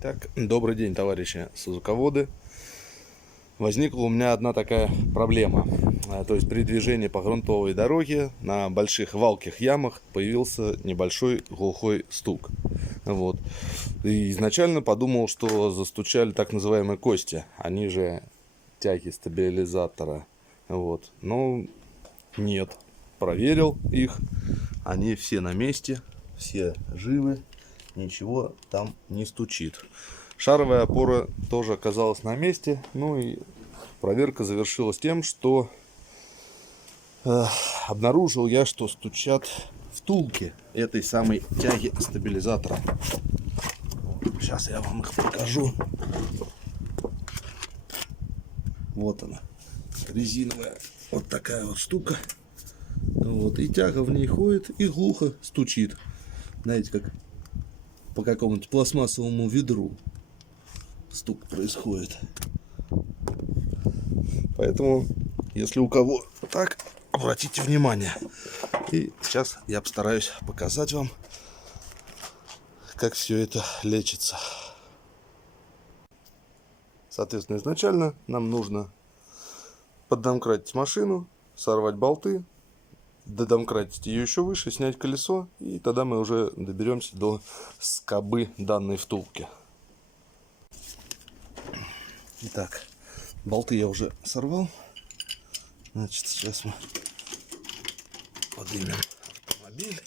Так, добрый день, товарищи сузуководы. Возникла у меня одна такая проблема. То есть при движении по грунтовой дороге на больших валких ямах появился небольшой глухой стук. Вот. И изначально подумал, что застучали так называемые кости. Они же тяги стабилизатора. Вот. Но нет. Проверил их. Они все на месте. Все живы. Ничего там не стучит. Шаровая опора тоже оказалась на месте. Ну и проверка завершилась тем, что обнаружил я, что стучат втулки этой самой тяги стабилизатора. Сейчас я вам их покажу. Вот она, резиновая, вот такая вот штука. Вот, и тяга в ней ходит и глухо стучит. Знаете, как по какому-то пластмассовому ведру стук происходит. Поэтому, если у кого так, обратите внимание. И сейчас я постараюсь показать вам, как все это лечится. Соответственно, изначально нам нужно поддомкратить машину, сорвать болты, додомкратить ее еще выше, снять колесо, и тогда мы уже доберемся до скобы данной втулки. Итак, болты я уже сорвал. Значит, сейчас мы поднимем автомобиль.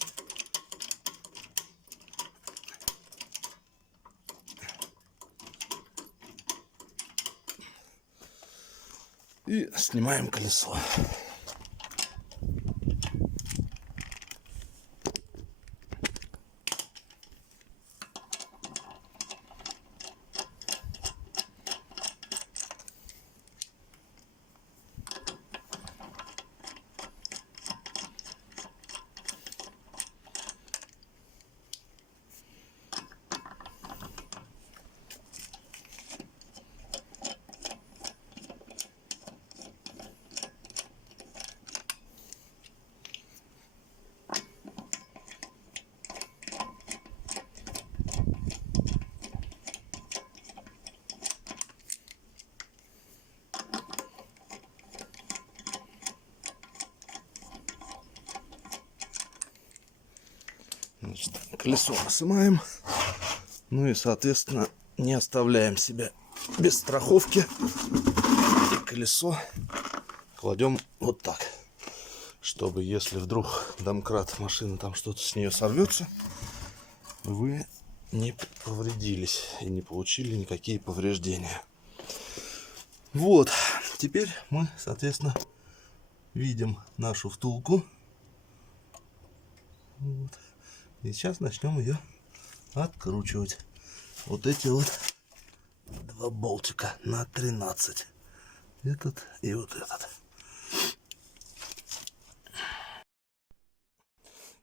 И снимаем колесо. Значит, колесо насымаем. Ну и, соответственно, не оставляем себя без страховки. И колесо кладем вот так, чтобы, если вдруг домкрат машины, там что-то с нее сорвется, вы не повредились и не получили никакие повреждения. Вот, теперь мы, соответственно, видим нашу втулку. Вот. И сейчас начнем ее откручивать. Вот эти вот два болтика на 13. Этот и вот этот.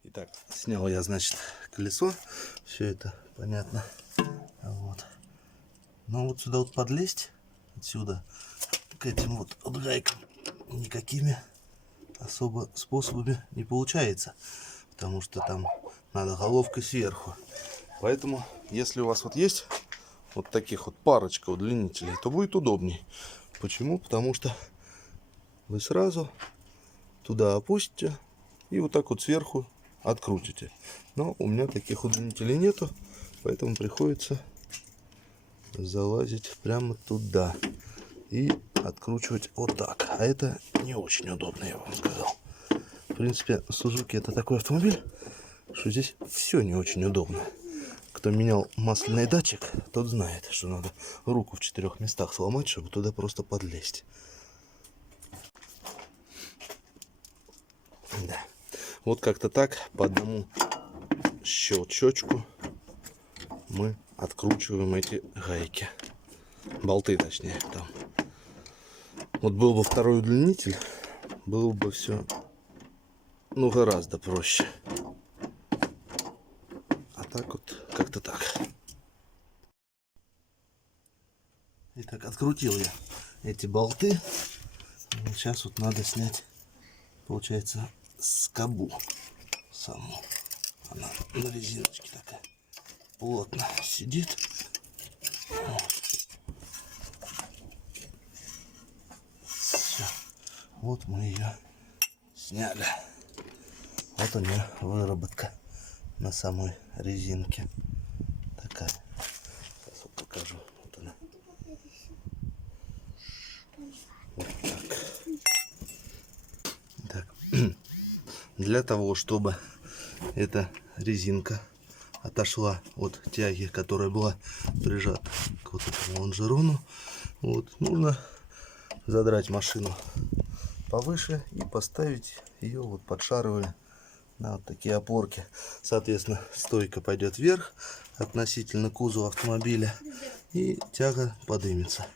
Итак, снял я, значит, колесо. Все это понятно. Вот. Но вот сюда вот подлезть, отсюда, к этим вот гайкам, никакими особо способами не получается. Потому что там надо головкой сверху. Поэтому, если у вас вот есть вот таких вот парочка удлинителей, то будет удобней. Почему? Потому что вы сразу туда опустите и вот так вот сверху открутите. Но у меня таких удлинителей нету, поэтому приходится залазить прямо туда и откручивать вот так. А это не очень удобно, я вам сказал. В принципе, Suzuki это такой автомобиль, что здесь все не очень удобно. Кто менял масляный датчик, тот знает, что надо руку в 4 местах сломать, чтобы туда просто подлезть. Да. Вот как-то так по одному щелчочку мы откручиваем эти гайки. Болты, точнее, там. Вот был бы второй удлинитель, было бы все, ну, гораздо проще. А так вот, как-то так. Итак, открутил я эти болты. Сейчас вот надо снять, получается, скобу саму. Она на резиночке такая плотно сидит. Все. Вот мы ее сняли. Вот у нее выработка на самой резинке. Такая. Сейчас вот покажу. Вот она. Вот так. Так. Для того, чтобы эта резинка отошла от тяги, которая была прижата к вот этому лонжерону, вот, нужно задрать машину повыше и поставить ее, вот подшаривая, на вот такие опорки. Соответственно, стойка пойдет вверх относительно кузова автомобиля, и тяга поднимется.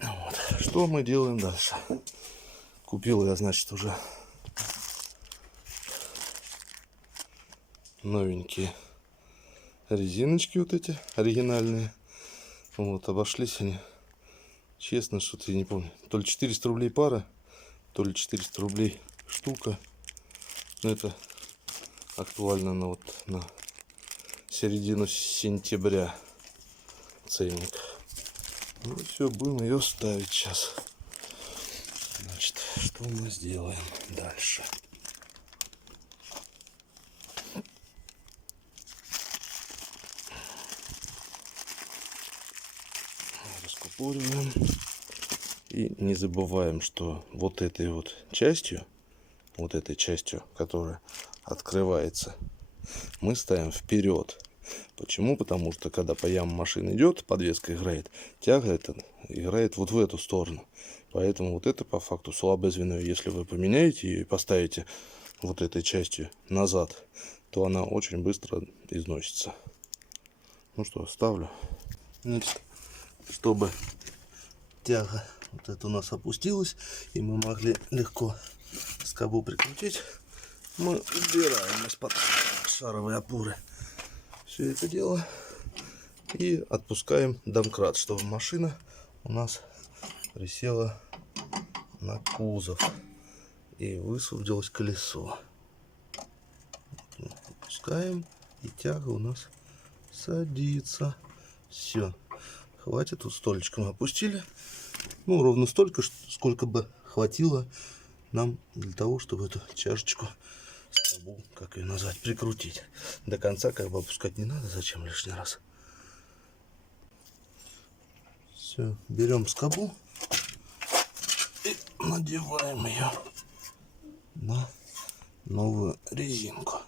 Вот. Что мы делаем дальше? Купил я, значит, уже новенькие резиночки, вот эти оригинальные. Вот, обошлись они, честно, что-то я не помню, то ли 400 рублей пара, то ли 400 рублей штука. Но это актуально на середину сентября ценник. Ну все, будем ее ставить сейчас. Значит, что мы сделаем дальше? Раскупориваем. И не забываем, что вот этой вот частью, которая открывается, мы ставим вперед. Почему? Потому что когда по ямам машина идет, подвеска играет, тяга эта играет вот в эту сторону. Поэтому вот это по факту слабое звено. Если вы поменяете ее и поставите вот этой частью назад, то она очень быстро износится. Ну что, ставлю. Значит, чтобы тяга вот это у нас опустилась, и мы могли легко скобу прикрутить, мы убираем из-под шаровой опоры все это дело и отпускаем домкрат, чтобы машина у нас присела на кузов и высвободилось колесо. Отпускаем, и тяга у нас садится. Все, хватит. Вот столечком опустили. Ну, ровно столько, сколько бы хватило нам для того, чтобы эту чашечку, скобу, как ее назвать, прикрутить. До конца как бы опускать не надо, зачем лишний раз. Все, берем скобу и надеваем ее на новую резинку.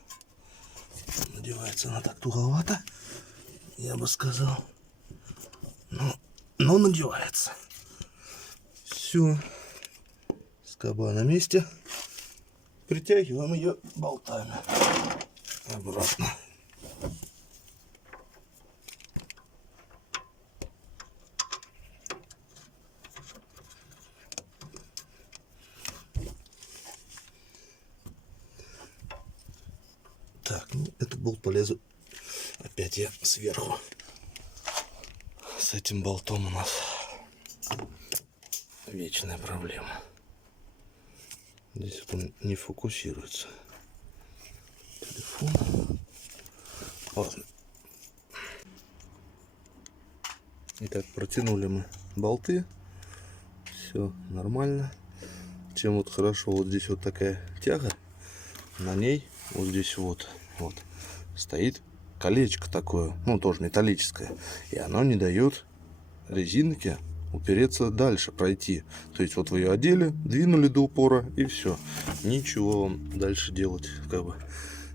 Надевается она так туговато, я бы сказал. Но надевается. Все. Скоба на месте. Притягиваем ее болтами обратно. Так, ну этот болт полезу. Опять я сверху. С этим болтом у нас вечная проблема. Здесь вот он не фокусируется. Телефон. Ладно. Итак, протянули мы болты. Все нормально. Чем вот хорошо, вот здесь вот такая тяга. На ней вот здесь вот стоит колечко такое, ну тоже металлическое. И оно не дает резинке упереться дальше, пройти. То есть вот вы ее одели, двинули до упора, и все. Ничего вам дальше делать, как бы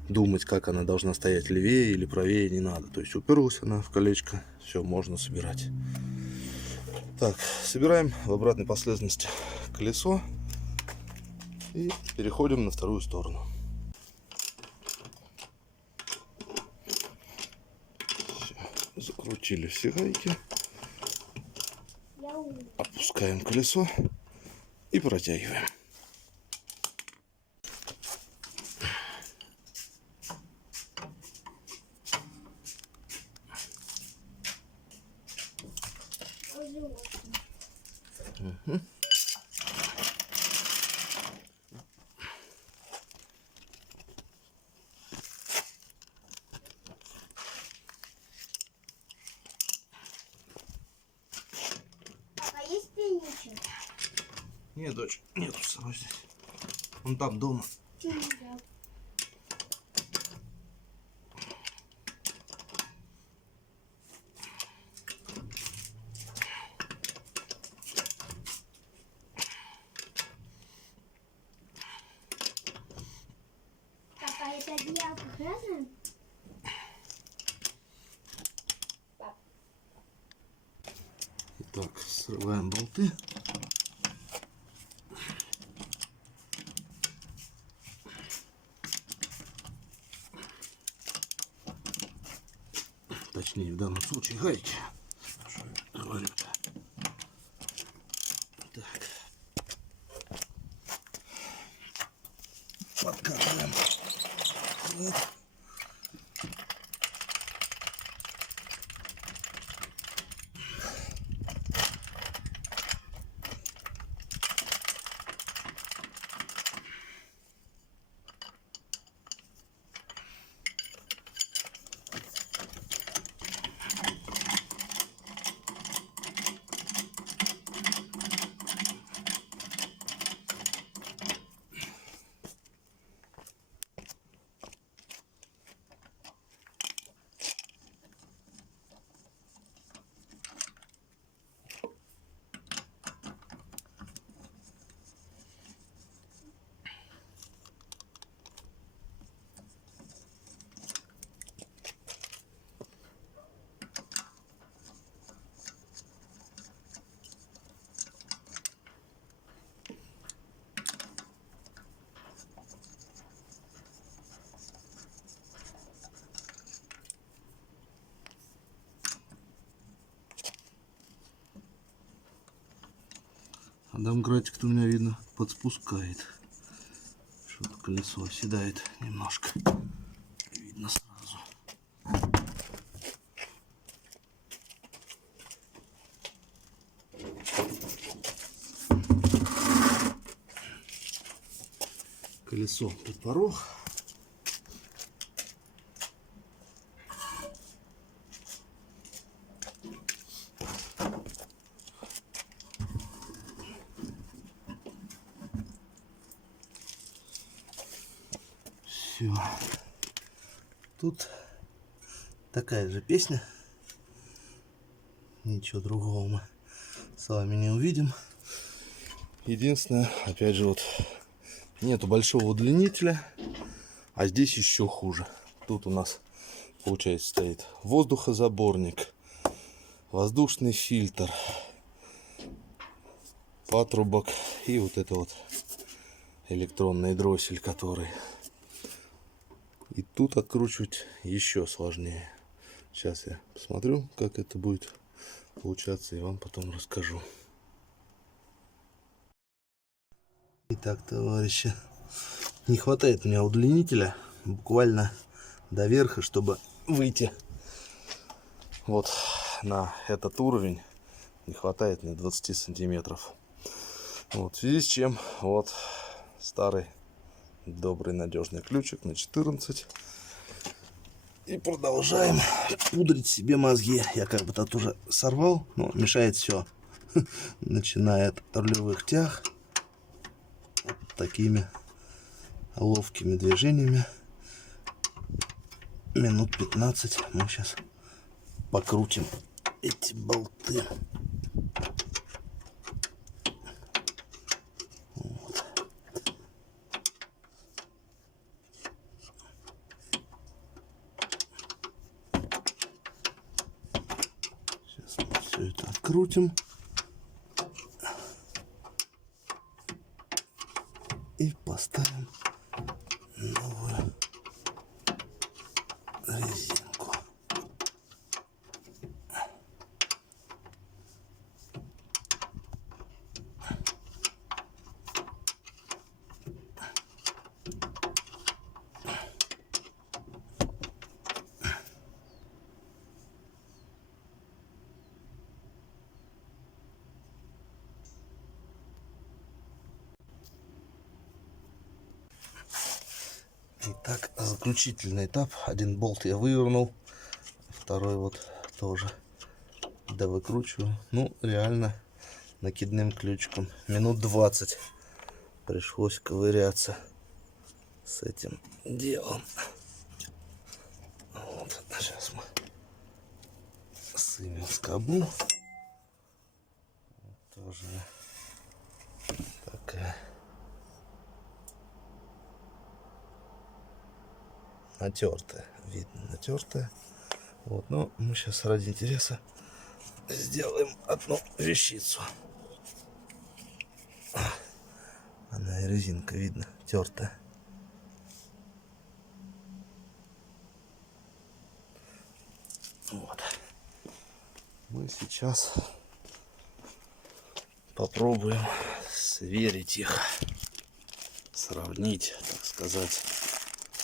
думать, как она должна стоять, левее или правее, не надо. То есть уперлась она в колечко, все, можно собирать. Так, собираем в обратной последовательности колесо и переходим на вторую сторону. Все, закрутили все гайки. Опускаем колесо и протягиваем. Угу. Нет, дочь, нету с собой здесь. Он там дома. Да. Папа, это одеяло разное? Итак, срываем болты. Точнее, в данном случае гайки. Что я говорю-то? Так. Подкатываем. Вот. А домкратик-то у меня, видно, подспускает. Что-то колесо оседает немножко. Видно сразу. Колесо под порог. Все. Тут такая же песня. Ничего другого мы с вами не увидим. Единственное, опять же, вот нету большого удлинителя, а здесь еще хуже. Тут у нас, получается, стоит воздухозаборник, воздушный фильтр, патрубок и вот это вот электронный дроссель, который. И тут откручивать еще сложнее. Сейчас я посмотрю, как это будет получаться, и вам потом расскажу. Итак, товарищи, не хватает у меня удлинителя буквально до верха, чтобы выйти вот на этот уровень. Не хватает мне 20 сантиметров. Вот, в связи с чем вот старый добрый надежный ключик на 14. И продолжаем пудрить себе мозги. Я как бы тут уже сорвал, но мешает все. Начиная от рулевых тяг. Вот такими ловкими движениями. Минут 15 мы сейчас покрутим эти болты. Все это открутим и поставим новую резинку. Итак, заключительный этап. Один болт я вывернул, второй вот тоже довыкручиваю. Ну, реально накидным ключиком. Минут 20 пришлось ковыряться с этим делом. Вот, сейчас мы сымем скобу. Тоже такая натертая, видно, натертая. Вот, но мы сейчас ради интереса сделаем одну вещицу. Она и резинка, видно, тертая. Вот. Мы сейчас попробуем сверить их, сравнить, так сказать.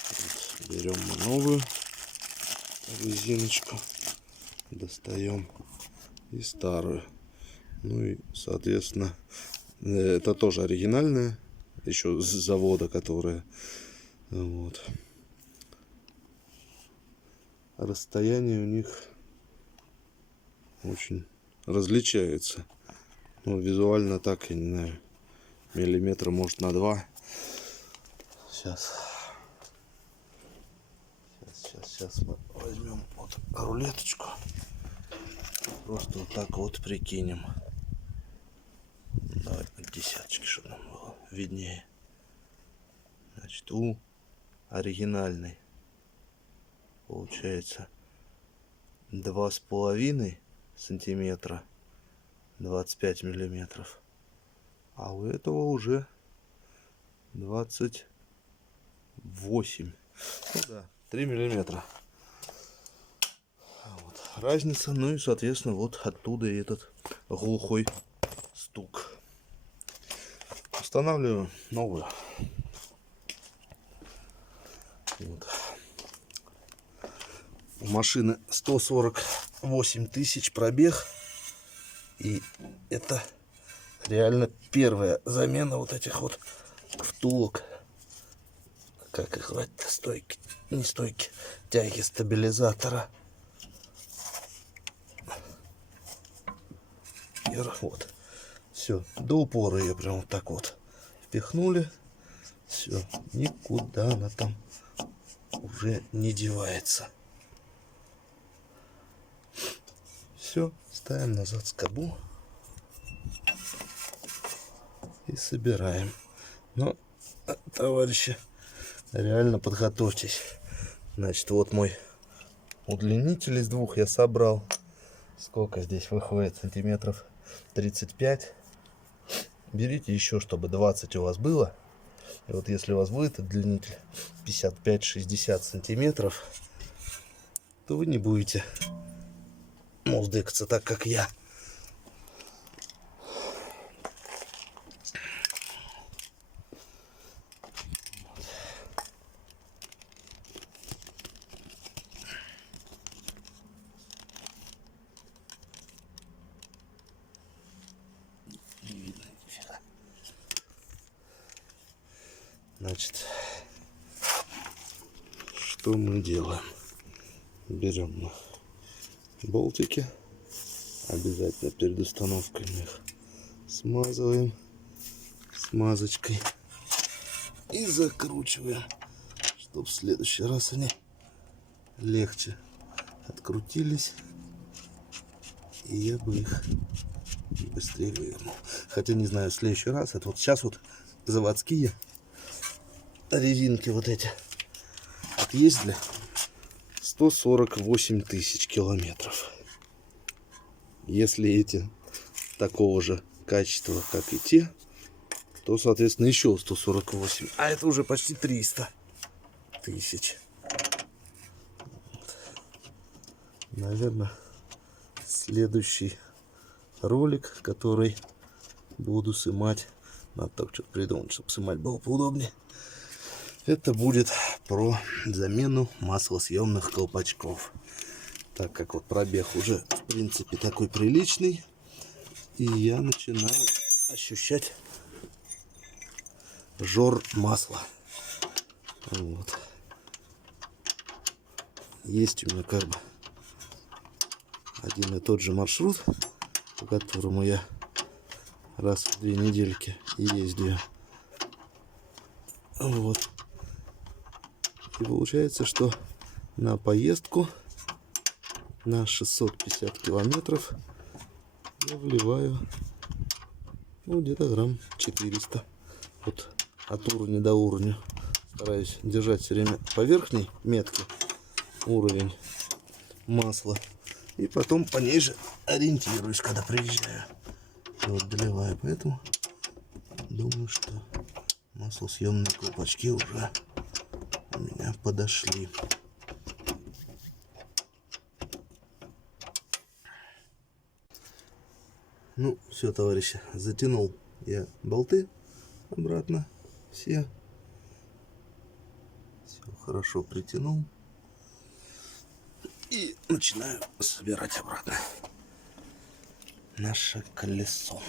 Вот, берем мы новую резиночку, достаем и старую. Ну и, соответственно, это тоже оригинальная, еще с завода, которая. Вот. Расстояние у них очень различается. Ну, визуально так, я не знаю, миллиметра может на 2. Сейчас мы возьмем вот рулеточку. Просто вот так вот прикинем. Давай под десяточки, чтобы нам было виднее. Значит, у оригинальной получается 2,5 сантиметра, 25 миллиметров. А у этого уже 28. Ну да, 3 миллиметра. Вот. Разница. Ну и, соответственно, вот оттуда и этот глухой стук. Устанавливаю новую. Вот. У машины 148 тысяч пробег. И это реально первая замена вот этих вот втулок. Как их звать-то? Стойки. Не стойки. Тяги стабилизатора. И вот. Все. До упора ее прям вот так вот впихнули. Все. Никуда она там уже не девается. Все. Ставим назад скобу. И собираем. Но, товарищи, реально подготовьтесь. Значит, вот мой удлинитель из двух я собрал. Сколько здесь выходит? Сантиметров 35. Берите еще, чтобы 20 у вас было. И вот если у вас будет удлинитель 55-60 сантиметров, то вы не будете муздыкаться так, как я. Значит, что мы делаем? Берем болтики, обязательно перед установкой мы их смазываем смазочкой и закручиваем, чтобы в следующий раз они легче открутились, и я бы их быстрее вывернул. Хотя не знаю, в следующий раз, это вот сейчас вот заводские резинки вот эти отъездили 148 тысяч километров. Если эти такого же качества, как и те, то, соответственно, еще 148. А это уже почти 300 тысяч. Вот. Наверное, следующий ролик, который буду снимать, надо так что-то придумать, чтобы снимать было поудобнее. Это будет про замену маслосъемных колпачков. Так как вот пробег уже, в принципе, такой приличный. И я начинаю ощущать жор масла. Вот. Есть у меня как бы один и тот же маршрут, по которому я раз в 2 недельки ездию. Вот. И получается, что на поездку на 650 километров я вливаю, ну, где-то грамм 400. Вот от уровня до уровня. Стараюсь держать все время по верхней метке уровень масла. И потом по ней же ориентируюсь, когда приезжаю. И вот доливаю. Поэтому думаю, что маслосъемные колпачки уже у меня подошли. Ну, все, товарищи, затянул я болты обратно. Все хорошо притянул. И начинаю собирать обратно наше колесо.